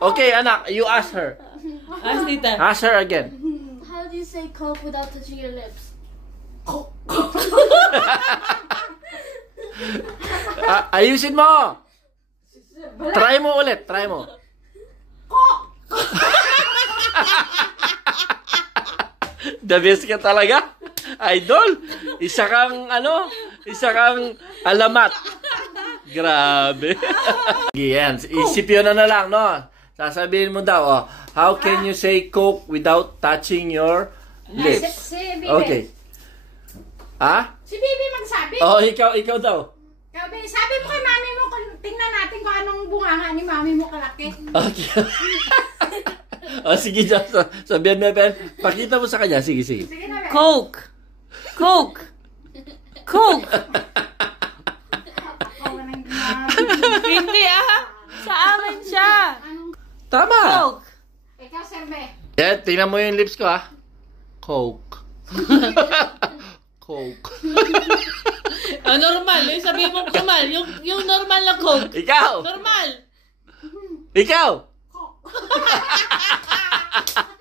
Okay, anak, you ask her. Ask tita. Ask her again. How do you say Coke without touching your lips? Ayusin mo. Try mo ulit, try mo. The best ka talaga. Idol. Isa kang alamat. Grabe. Yan, isip yun na lang, no? Sasabihin mo daw, oh, how can you say Coke without touching your lips? Si Bibi. Okay. Ha? Si Bibi magsabi. Oh, ikaw daw. Sabi mo kay mami mo, tingnan natin kung anong bunganga ni mami mo kalaki. Okay. Oh, sige, sabihan mo, Ben. Pakita mo sa kanya. Sige. Sige na, Ben. Coke. Coke. Coke. Hindi sa amin siya. Tama. Coke. Ikaw, Sir Be. Yan, tingnan mo yung lips ko, ha. Coke. Coke. Normal. Yung sabihin mo normal. Yung normal na Coke. Ikaw. Normal. Ikaw.